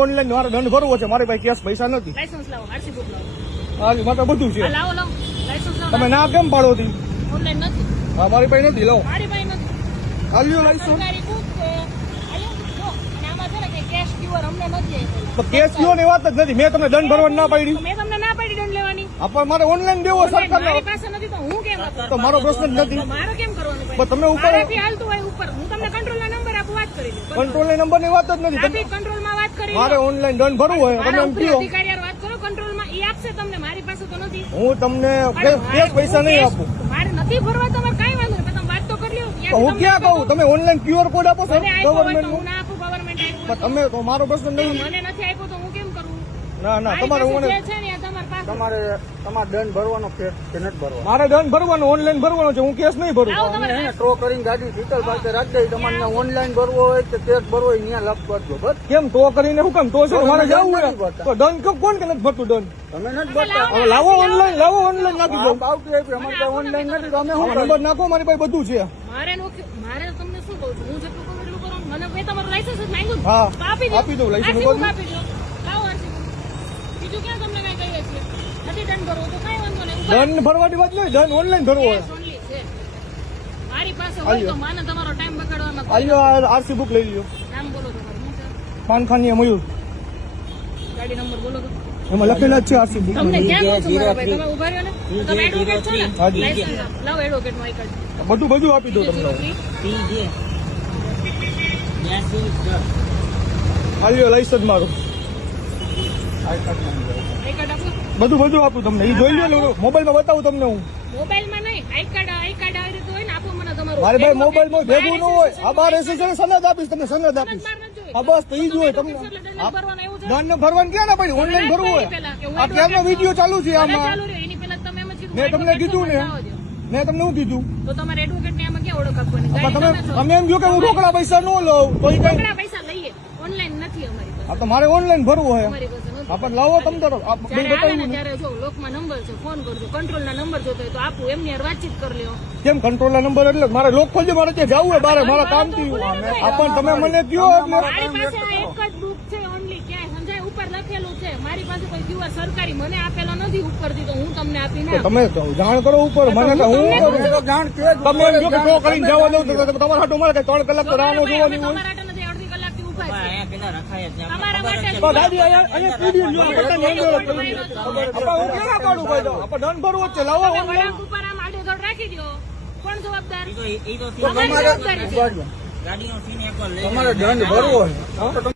Online મારે દંડ ભરવો છે, મારી પાસે કેશ પૈસા નથી. લાયસન્સ લાવો, આરસી બુક લાવો. હા મારે બધું છે. લાવો લાવો લાયસન્સ લાવો. તમે ના કેમ પાડો હતી? ઓનલાઈન નથી. હા મારી પાસે નથી. લાવો મારી પાસે નથી. હાલ્યો લાયસન્સ. સરકારી બુક છે. આયો જો અને આમાં છે ને કે કેશ ક્યુઆર અમને નથી આપ્યો. તો કેશ કયો ની વાત જ નથી. મેં તમને દંડ ભરવાની ના પાડી. તો મેં તમને ના પાડી દંડ લેવાની. આ પણ મારે ઓનલાઈન દેવો સરકાર. મારી પાસે નથી તો હું કેમ આપું? તો મારો પ્રશ્ન જ નથી. તો મારે કેમ કરવાનું પણ તમે ઉપર મારાથી હાલતું હોય ઉપર હું તમને કંટ્રોલના નંબર આપું, વાત કરી લો. કંટ્રોલ નંબર ની વાત જ નથી. ટ્રાફિક કંટ્રોલમાં વાત કરી લો. મારે ઓનલાઈન દંડ ભરવું હોય તમે એમ કહો. અધિકારી યાર વાત કરો, કંટ્રોલમાં ઈ આપશે તમને, મારી પાસે તો નથી. હું તમને કેશ પૈસા નહીં આપું. મારે નથી ભરવા તો મારે કાંઈ વાંધો નહીં, તમે વાત તો કરી લો. તો હું ક્યાં કહું? તમે ઓનલાઈન ક્યુઆર કોડ આપો સર મને આપ્યો હોય તો ગવર્મેન્ટ હું ના આપું, ગવર્મેન્ટ આપ્યું. તમે તો મારો પ્રશ્ન નહીં. મને નથી આપ્યો તો હું કેમ કરું? ના ના તમારે મારી પાસે જે છે ને એ તમારી પાસે. તમારે દંડ ભરવાનો કે નથી ભરવાનો? મારે દંડ ભરવાનો ઓનલાઈન ભરવાનો છે. હું કેસ નહીં ભરું. લાવો તમારે એને ટ્રો કરીને ગાડી ડિટેલ પાસે રાખી દઈ. તમારે ઓનલાઈન ભરવો હોય કે કેશ ભરવો હોય ત્યાં લખ કરજો. બસ કેમ તો કરીને હું કેમ તો છે મારે જવું હોય નથી ભરતા. તો દંડ કોણ કે નથી ભરતું દંડ? તમે નથી ભરતા. હવે લાવો ઓનલાઈન નાખી દો. આવતી આપી અમારે ત્યાં ઓનલાઈન નથી તો અમે શું નંબર કરીએ? નાખો મારી પાસે બધું છે. મારે તમને શું કહું છું, હું જેટલું કહું એટલું કરો. મને મેં તમારું લાયસન્સ જ માંગ્યું ને. હા તો આપી આપી દઉં લાઈસન્સ આરસી બુક આપી દો. લાવો આરસી બુક. બીજું ક્યાં તમને કઈ કહીએ છીએ? નથી દંડ ભરવો તો કાંઈ વાંધો નહીં. દંડ ભરવાની વાત નહીં, દંડ ઓનલાઈન ભરવો હોય. કેશ only છે. મારી પાસે હોય તો માને તમારો ટાઈમ બગાડવામાં કોઈ આલ્યો આરસી બુક લઈ લ્યો. નામ બોલો તમારું. શું છે? પાનખાની મયુર ગાડી નંબર બોલો તો. એમાં લખેલા જ છે આરસી બુક. તમને ક્યાં કહું છું મારા ભાઈ, તમે ઉભા રહ્યો ને. તો તમે એડવોકેટ છો ને? હાજી. લાયસન્સ આપો. લાવો એડવોકેટનું આઈ કાર્ડ. બધું આપી દો તમને. આલ્યો લાઈસન્સ મારું. આઈ કાર્ડ આપો. બધું આપું તમને. એ જોઈ લો મોબાઈલમાં બતાવું તમને હું. મોબાઈલમાં નહીં, આઈ કાર્ડ આવી રીતે હોય ને આપો મને તમારું. મારી ભાઈ મોબાઈલમાં ભેગું ન હોય. આ બાર એસી સનદ આપીશ તમને, સનદ આપીશ. માર નથી જોઈ. હા બસ તો ઈ જ હોય તમને. દંડ ભરવાનો એવું છે. દંડ ભરવાનું ક્યાં ના પડી? ઓનલાઈન ભરવું હોય. આ ક્યારનો વિડીયો ચાલુ છે ભલે આમાં. ચાલુ રહ્યો, એની પહેલા તમે એમ જ કીધું, મેં તમને કીધું ને. જાઓ દો. મેં તમને શું કીધું? તો તમારે એડવોકેટને આમાં ક્યાં ઓળખ આપવાની? પણ ગાડી તમે છો. તમે એમ જો કે હું રોકડા પૈસા ન લઉં તો ઈ કઈ. રોકડા પૈસા લઈએ, ઓનલાઈન નથી અમારી પાસે. આ તો મારે ઓનલાઈન ભરવું હોય. અમારી પાસે નથી. આ પણ લાવો તમે તો આ બિલ જ્યારે આવે ને બતાવ્યું ને. ત્યારે જો લોકમાં નંબર છે, ફોન કરજો. કંટ્રોલના નંબર જોતો હોય તો આપું, એમની હારે વાતચીત કરી લ્યો. કેમ કંટ્રોલના નંબર એટલે મારે લોક ખોલજો, મારે ત્યાં જવું હોય બારે મારા કામથી. આ પણ તમે મને કયો એટલે મારી પાસે આ એક જ બુક છે ઓનલી, ક્યાંય સમજાય ઉપર લખેલું છે. મારી પાસે કોઈ ક્યુઆર સરકારી મને આપેલો નથી ઉપરથી, તો હું તમને આપી ના આપું. તમે તો જાણ કરો ઉપર મને કે હું કરું. તો જાણ કે જ તમે એમ જો કે ટો કરીને જવા દઉં તો તમારા હાટું મારે કઈ 3 કલાક તો રાહ ન જોવાની હોય. તમારા માટે નથી, અડધી કલાકથી ઊભા છે. તમારા માટે તો દાદી અહીંયા પીડી લ્યો બટન હેન્ડલ કરી. આપા હું કેવા પાડું ભાઈ? તો આપા દંડ ભરવો જ છે. લાવો તમે ઓનલાઈન. વળાંક ઉપર આમ આડેધડ રાખી દો. કોણ જવાબદાર? તો અમારી જવાબદારી છે. તમારે દંડ ભરવો હોય.